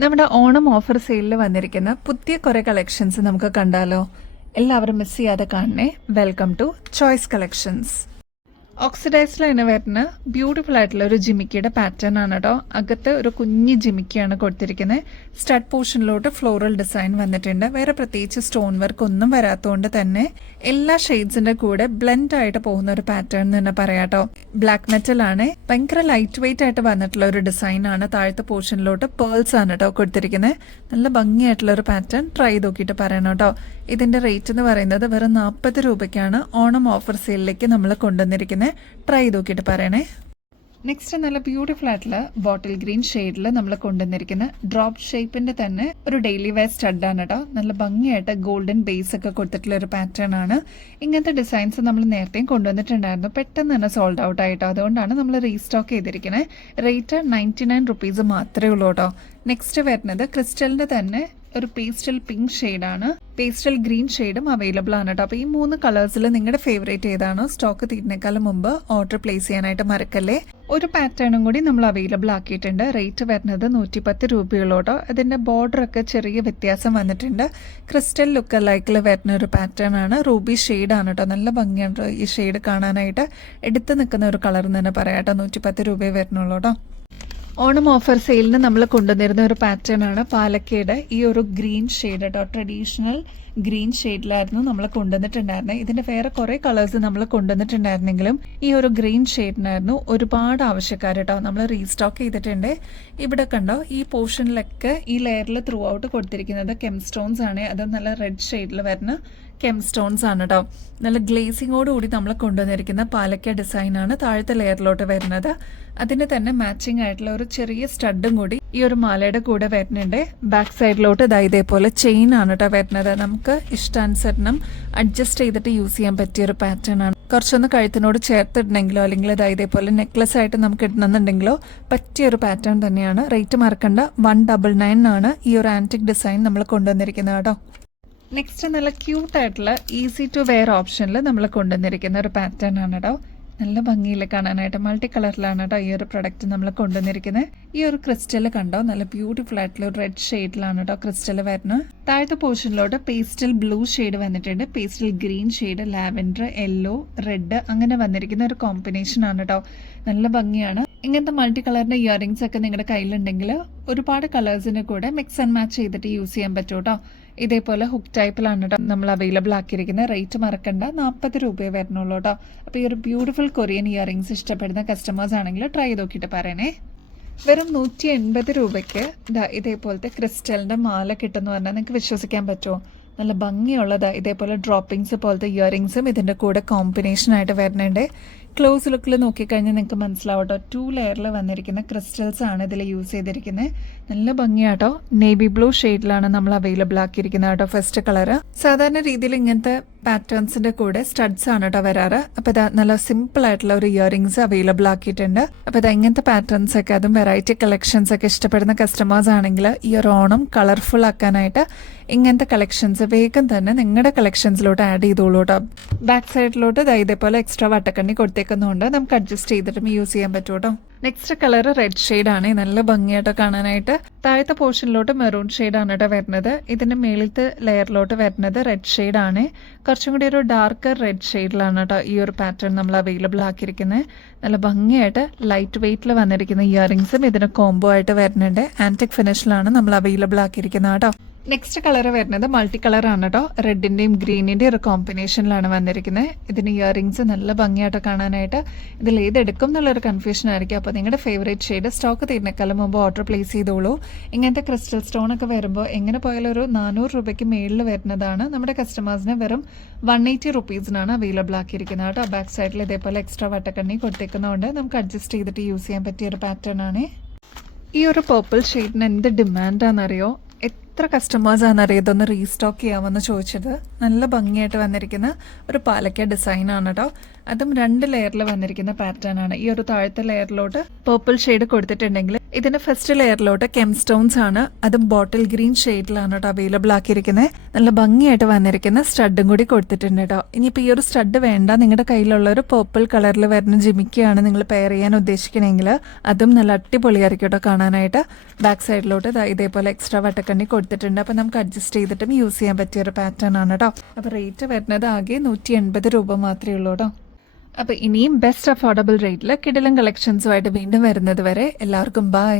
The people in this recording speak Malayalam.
നമ്മുടെ ഓണം ഓഫർ സെയിലിൽ വന്നിരിക്കുന്ന പുതിയ കുറേ കളക്ഷൻസ് നമുക്ക് കണ്ടാലോ. എല്ലാവരും മിസ് ചെയ്യാതെ കാണണേ. Welcome to Choice collections. ഓക്സിഡൈസ്ഡിൽ തന്നെ വരുന്ന ബ്യൂട്ടിഫുൾ ആയിട്ടുള്ള ഒരു ജിമിക്കിയുടെ പാറ്റേൺ ആണ് കേട്ടോ. അകത്ത് ഒരു കുഞ്ഞ് ജിമിക്കിയാണ് കൊടുത്തിരിക്കുന്നത്. സ്റ്റഡ് പോർഷനിലോട്ട് ഫ്ലോറൽ ഡിസൈൻ വന്നിട്ടുണ്ട്. വേറെ പ്രത്യേകിച്ച് സ്റ്റോൺ വർക്ക് ഒന്നും വരാത്തതുകൊണ്ട് തന്നെ എല്ലാ ഷെയ്ഡ്സിന്റെ കൂടെ ബ്ലെൻഡ് ആയിട്ട് പോകുന്ന ഒരു പാറ്റേൺ എന്ന് തന്നെ പറയാം കേട്ടോ. ബ്ലാക്ക് മെറ്റൽ ആണ്, ഭയങ്കര ലൈറ്റ് വെയിറ്റ് ആയിട്ട് വന്നിട്ടുള്ള ഒരു ഡിസൈൻ ആണ്. താഴത്തെ പോർഷനിലോട്ട് പേൾസ് ആണ് കേട്ടോ കൊടുത്തിരിക്കുന്നത്. നല്ല ഭംഗിയായിട്ടുള്ള ഒരു പാറ്റേൺ. ട്രൈ ചെയ്ത് നോക്കിയിട്ട് പറയണം കേട്ടോ. ഇതിന്റെ റേറ്റ് എന്ന് പറയുന്നത് വെറും 40 രൂപയ്ക്കാണ് ഓണം ഓഫർ സെയിലിലേക്ക് നമ്മൾ കൊണ്ടുവന്നിരിക്കുന്നത്. ട്രൈ ചെയ്ത് നോക്കിയിട്ട് പറയണേ. നെക്സ്റ്റ് നല്ല ബ്യൂട്ടിഫുൾ ആയിട്ടുള്ള ബോട്ടിൽ ഗ്രീൻ ഷെയ്ഡിൽ നമ്മൾ കൊണ്ടുവന്നിരിക്കുന്ന ഡ്രോപ്പ് ഷേപ്പിന്റെ തന്നെ ഒരു ഡെയിലി വെയർ സ്റ്റഡ് ആണ് കേട്ടോ. നല്ല ഭംഗിയായിട്ട് ഗോൾഡൻ ബേസ് ഒക്കെ കൊടുത്തിട്ടുള്ള ഒരു പാറ്റേൺ ആണ്. ഇങ്ങനത്തെ ഡിസൈൻസ് നമ്മൾ നേരത്തെയും കൊണ്ടുവന്നിട്ടുണ്ടായിരുന്നു. പെട്ടെന്ന് തന്നെ സോൾഡ് ഔട്ട് ആയിട്ടോ. അതുകൊണ്ടാണ് നമ്മൾ റീസ്റ്റോക്ക് ചെയ്തിരിക്കുന്നത്. റേറ്റ് 99 റുപ്പീസ് മാത്രമേ ഉള്ളൂ കേട്ടോ. നെക്സ്റ്റ് വരുന്നത് ക്രിസ്റ്റലിന്റെ തന്നെ ഒരു പേസ്റ്റൽ പിങ്ക് ഷെയ്ഡാണ്. പേസ്റ്റൽ ഗ്രീൻ ഷെയ്ഡും അവൈലബിൾ ആണ് കേട്ടോ. അപ്പോൾ ഈ 3 കളേഴ്സിൽ നിങ്ങളുടെ ഫേവറേറ്റ് ഏതാണോ സ്റ്റോക്ക് തീരുന്നേക്കാളും മുമ്പ് ഓർഡർ പ്ലേസ് ചെയ്യാനായിട്ട് മറക്കല്ലേ. ഒരു പാറ്റേണും കൂടി നമ്മൾ അവൈലബിൾ ആക്കിയിട്ടുണ്ട്. റേറ്റ് വരുന്നത് 110 രൂപയുള്ളൂ കേട്ടോ. അതിന്റെ ബോർഡർ ഒക്കെ ചെറിയ വ്യത്യാസം വന്നിട്ടുണ്ട്. ക്രിസ്റ്റൽ ലുക്ക് ലൈക്കിൽ വരുന്ന ഒരു പാറ്റേൺ ആണ്. റൂബി ഷെയ്ഡാണ് കേട്ടോ. നല്ല ഭംഗിയാണ് ഈ ഷെയ്ഡ് കാണാനായിട്ട്. എടുത്ത് നിൽക്കുന്ന ഒരു കളർ എന്ന് തന്നെ പറയാം കേട്ടോ. 110 രൂപയെ വരുന്നുള്ളൂ കേട്ടോ. ഓണം ഓഫർ സെയിലിന് നമ്മൾ കൊണ്ടുവന്നിരുന്ന ഒരു പാറ്റേൺ ആണ് പാലക്കയുടെ ഈ ഒരു ഗ്രീൻ ഷെയ്ഡ് കേട്ടോ. ട്രഡീഷണൽ ഗ്രീൻ ഷെയ്ഡിലായിരുന്നു നമ്മൾ കൊണ്ടുവന്നിട്ടുണ്ടായിരുന്നത്. ഇതിന്റെ വേറെ കുറെ കളേഴ്സ് നമ്മൾ കൊണ്ടുവന്നിട്ടുണ്ടായിരുന്നെങ്കിലും ഈ ഒരു ഗ്രീൻ ഷെയ്ഡിനായിരുന്നു ഒരുപാട് ആവശ്യക്കാർ കേട്ടോ. നമ്മൾ റീസ്റ്റോക്ക് ചെയ്തിട്ടുണ്ട്. ഇവിടെ കണ്ടോ, ഈ പോർഷനിലൊക്കെ ഈ ലെയറിൽ ത്രൂ ഔട്ട് കൊടുത്തിരിക്കുന്നത് കെം സ്റ്റോൺസ് ആണ്. അത് നല്ല റെഡ് ഷെയ്ഡിൽ വരുന്ന കെം സ്റ്റോൺസ് ആണ് കേട്ടോ. നല്ല ഗ്ലേസിങ്ങോട് കൂടി നമ്മൾ കൊണ്ടുവന്നിരിക്കുന്ന പാലക്ക ഡിസൈൻ ആണ് താഴത്തെ ലെയറിലോട്ട് വരുന്നത്. അതിന് തന്നെ മാച്ചിങ് ആയിട്ടുള്ള ഒരു ചെറിയ സ്റ്റഡും കൂടി ഈ ഒരു മാലയുടെ കൂടെ വരുന്നുണ്ട്. ബാക്ക് സൈഡിലോട്ട് ഇതേപോലെ ചെയിൻ ആണ് കേട്ടോ വരുന്നത്. നമുക്ക് ഇഷ്ടാനുസരണം അഡ്ജസ്റ്റ് ചെയ്തിട്ട് യൂസ് ചെയ്യാൻ പറ്റിയ ഒരു പാറ്റേൺ ആണ്. കുറച്ചൊന്ന് കഴുത്തിനോട് ചേർത്തിടണമെങ്കിലോ അല്ലെങ്കിൽ ഇതേപോലെ നെക്ലസ് ആയിട്ട് നമുക്ക് ഇടണമെന്നുണ്ടെങ്കിലോ പറ്റിയ ഒരു പാറ്റേൺ തന്നെയാണ്. റേറ്റ് മറക്കണ്ട, 199 ആണ് ഈ ഒരു ആന്റിക് ഡിസൈൻ നമ്മൾ കൊണ്ടുവന്നിരിക്കുന്നത് കേട്ടോ. നെക്സ്റ്റ് നല്ല ക്യൂട്ട് ആയിട്ടുള്ള ഈസി ടു വെയർ ഓപ്ഷനിൽ നമ്മൾ കൊണ്ടുവന്നിരിക്കുന്ന ഒരു പാറ്റേൺ ആണ് കേട്ടോ. നല്ല ഭംഗിയിൽ കാണാനായിട്ട് മൾട്ടി കളറിലാണ് കേട്ടോ ഈ ഒരു പ്രൊഡക്റ്റ് നമ്മൾ കൊണ്ടുവന്നിരിക്കുന്നത്. ഈ ഒരു ക്രിസ്റ്റൽ കണ്ടോ, നല്ല ബ്യൂട്ടിഫുൾ ആയിട്ടുള്ള ഒരു റെഡ് ഷെയ്ഡിലാണ് കേട്ടോ ക്രിസ്റ്റൽ വരുന്നത്. താഴത്തെ പോർഷനിലോട്ട് പേസ്റ്റൽ ബ്ലൂ ഷെയ്ഡ് വന്നിട്ടുണ്ട്. Pastel green shade, lavender, yellow, red അങ്ങനെ വന്നിരിക്കുന്ന ഒരു കോമ്പിനേഷൻ ആണ് കേട്ടോ. നല്ല ഭംഗിയാണ്. ഇങ്ങനത്തെ മൾട്ടി കളറിന്റെ ഇയറിംഗ്സ് ഒക്കെ നിങ്ങളുടെ കയ്യിലുണ്ടെങ്കിൽ ഒരുപാട് കളേഴ്സിന് കൂടെ മിക്സ് ആൻഡ് മാച്ച് ചെയ്തിട്ട് യൂസ് ചെയ്യാൻ പറ്റും കേട്ടോ. ഇതേപോലെ ഹുക്ക് ടൈപ്പിലാണ് കേട്ടോ നമ്മൾ അവൈലബിൾ ആക്കിയിരിക്കുന്നത്. റേറ്റ് മറക്കണ്ട, 40 രൂപയെ വരുന്നുള്ളൂ കേട്ടോ. അപ്പോൾ ഈ ഒരു ബ്യൂട്ടിഫുൾ കൊറിയൻ ഇയറിംഗ്സ് ഇഷ്ടപ്പെടുന്ന കസ്റ്റമേഴ്സ് ആണെങ്കിൽ ട്രൈ ചെയ്ത് നോക്കിയിട്ട് പറയണേ. വെറും 180 രൂപയ്ക്ക് ഇതേപോലത്തെ ക്രിസ്റ്റലിന്റെ മാല കിട്ടുമെന്ന് പറഞ്ഞാൽ നിങ്ങൾക്ക് വിശ്വസിക്കാൻ പറ്റുമോ? നല്ല ഭംഗിയുള്ളത് ഇതേപോലെ ഡ്രോപ്പിംഗ്സ് പോലത്തെ ഇയറിംഗ്സും ഇതിന്റെ കൂടെ കോമ്പിനേഷൻ ആയിട്ട് വരുന്നുണ്ട്. ക്ലോസ് ലുക്കിൽ നോക്കിക്കഴിഞ്ഞാൽ നിങ്ങൾക്ക് മനസ്സിലാവട്ടോ, 2 ലെയറിൽ വന്നിരിക്കുന്ന ക്രിസ്റ്റൽസ് ആണ് ഇതിൽ യൂസ് ചെയ്തിരിക്കുന്നത്. നല്ല ഭംഗിയാട്ടോ. നേവി ബ്ലൂ ഷെയ്ഡിലാണ് നമ്മൾ അവൈലബിൾ ആക്കിയിരിക്കുന്നത് കേട്ടോ. ഫസ്റ്റ് കളർ സാധാരണ രീതിയിൽ ഇങ്ങനത്തെ പാറ്റേൺസിന്റെ കൂടെ സ്റ്റഡ്സ് ആണ് കേട്ടോ വരാറ്. അപ്പൊ നല്ല സിമ്പിൾ ആയിട്ടുള്ള ഒരു ഇയറിംഗ്സ് അവൈലബിൾ ആക്കിയിട്ടുണ്ട്. അപ്പൊ ഇങ്ങനത്തെ പാറ്റേൺസ് ഒക്കെ അതും വെറൈറ്റി കളക്ഷൻസ് ഒക്കെ ഇഷ്ടപ്പെടുന്ന കസ്റ്റമേഴ്സ് ആണെങ്കിൽ ഈ ഒരു ഓണം കളർഫുൾ ആക്കാനായിട്ട് ഇങ്ങനത്തെ കളക്ഷൻസ് വേഗം തന്നെ നിങ്ങളുടെ കളക്ഷൻസിലോട്ട് ആഡ് ചെയ്തോളൂ കേട്ടോ. ബാക്ക് സൈഡിലോട്ട് ഇതേപോലെ എക്സ്ട്രാ വട്ടക്കണ്ണി കൊടുത്തേക്കുന്നതുകൊണ്ട് നമുക്ക് അഡ്ജസ്റ്റ് ചെയ്തിട്ടും യൂസ് ചെയ്യാൻ പറ്റും കേട്ടോ. നെക്സ്റ്റ് കളർ റെഡ് ഷെയ്ഡ് ആണ്. നല്ല ഭംഗിയായിട്ട് കാണാനായിട്ട്. താഴത്തെ പോർഷനിലോട്ട് മെറൂൺ ഷെയ്ഡ് ആണ് കേട്ടോ വരുന്നത്. ഇതിന്റെ മേളത്തെ ലെയറിലോട്ട് വരുന്നത് റെഡ് ഷെയ്ഡ് ആണ്. കുറച്ചും കൂടി ഒരു ഡാർക്കർ റെഡ് ഷെയ്ഡിലാണ് കേട്ടോ ഈ ഒരു പാറ്റേൺ നമ്മൾ അവൈലബിൾ ആക്കിയിരിക്കുന്നത്. നല്ല ഭംഗിയായിട്ട് ലൈറ്റ് വെയിറ്റിൽ വന്നിരിക്കുന്ന ഇയറിംഗ്സും ഇതിന് കോംബോ ആയിട്ട് വരുന്നുണ്ട്. ആന്റിക് ഫിനിഷിലാണ് നമ്മൾ അവൈലബിൾ ആക്കിയിരിക്കുന്നത് കേട്ടോ. നെക്സ്റ്റ് കളർ വരുന്നത് മൾട്ടി കളർ ആണ് കേട്ടോ. റെഡിന്റെയും ഗ്രീനിന്റെയും ഒരു കോമ്പിനേഷനിലാണ് വന്നിരിക്കുന്നത്. ഇതിന് ഇയറിംഗ്സ് നല്ല ഭംഗിയായിട്ട് കാണാനായിട്ട്. ഇതിൽ ഏതെടുക്കും എന്നുള്ളൊരു കൺഫ്യൂഷൻ ആയിരിക്കും. അപ്പോൾ നിങ്ങളുടെ ഫേവറേറ്റ് ഷെയ്ഡ് സ്റ്റോക്ക് തീരുന്നേക്കാളും മുമ്പ് ഓർഡർ പ്ലേസ് ചെയ്തോളൂ. ഇങ്ങനത്തെ ക്രിസ്റ്റൽ സ്റ്റോൺ ഒക്കെ വരുമ്പോൾ എങ്ങനെ പോയാലും ഒരു 400 രൂപയ്ക്ക് മേളിൽ വരുന്നതാണ്. നമ്മുടെ കസ്റ്റമേഴ്സിന് വെറും 180 റുപ്പീസിനാണ് അവൈലബിൾ ആക്കിയിരിക്കുന്നത് കേട്ടോ. ബാക്ക് സൈഡിൽ ഇതേപോലെ എക്സ്ട്രാ വട്ടക്കണ്ണി കൊടുത്തേക്കുന്നതുകൊണ്ട് നമുക്ക് അഡ്ജസ്റ്റ് ചെയ്തിട്ട് യൂസ് ചെയ്യാൻ പറ്റിയ ഒരു പാറ്റേൺ ആണ്. ഈ ഒരു പർപ്പിൾ ഷെയ്ഡിന് എന്ത് ഡിമാൻഡാണെന്നറിയോ? എത്ര കസ്റ്റമേഴ്സ് ആണെന്നറിയോ ഇതൊന്ന് റീസ്റ്റോക്ക് ചെയ്യാമെന്ന് ചോദിച്ചത്. നല്ല ഭംഗിയായിട്ട് വന്നിരിക്കുന്ന ഒരു പാലക്ക ഡിസൈൻ ആണ് കേട്ടോ. അതും 2 ലെയറിൽ വന്നിരിക്കുന്ന പാറ്റേൺ ആണ്. ഈ ഒരു താഴത്തെ ലെയറിലോട്ട് പർപ്പിൾ ഷെയ്ഡ് കൊടുത്തിട്ടുണ്ടെങ്കിൽ ഇതിൻ്റെ ഫസ്റ്റ് ലെയറിലോട്ട് കെം സ്റ്റോൺസ് ആണ്, അതും ബോട്ടിൽ ഗ്രീൻ ഷെയ്ഡിലാണ് കേട്ടോ അവൈലബിൾ ആക്കിയിരിക്കുന്നത്. നല്ല ഭംഗിയായിട്ട് വന്നിരിക്കുന്ന സ്റ്റഡും കൂടി കൊടുത്തിട്ടുണ്ട് കേട്ടോ. ഇനിയിപ്പോൾ ഈ ഒരു സ്റ്റഡ് വേണ്ട, നിങ്ങളുടെ കയ്യിലുള്ള ഒരു പർപ്പിൾ കളറിൽ വരുന്ന ജിമിക്കാണ് നിങ്ങൾ പെയർ ചെയ്യാൻ ഉദ്ദേശിക്കണമെങ്കിൽ അതും നല്ല അടിപൊളിയായിരിക്കും കേട്ടോ കാണാനായിട്ട്. ബാക്ക് സൈഡിലോട്ട് ഇതേപോലെ എക്സ്ട്രാ വട്ടക്കണ്ണി കൊടുത്തിട്ടുണ്ട്. അപ്പോൾ നമുക്ക് അഡ്ജസ്റ്റ് ചെയ്തിട്ടും യൂസ് ചെയ്യാൻ പറ്റിയൊരു പാറ്റേൺ ആണ് കേട്ടോ. അപ്പോൾ റേറ്റ് വരുന്നത് ആകെ 180 രൂപ മാത്രമേ ഉള്ളൂ കേട്ടോ. അപ്പോൾ ഇനിയും ബെസ്റ്റ് അഫോർഡബിൾ റേറ്റിൽ കിടിലൻ കളക്ഷൻസുമായിട്ട് വീണ്ടും വരുന്നത് വരെ എല്ലാവർക്കും ബൈ.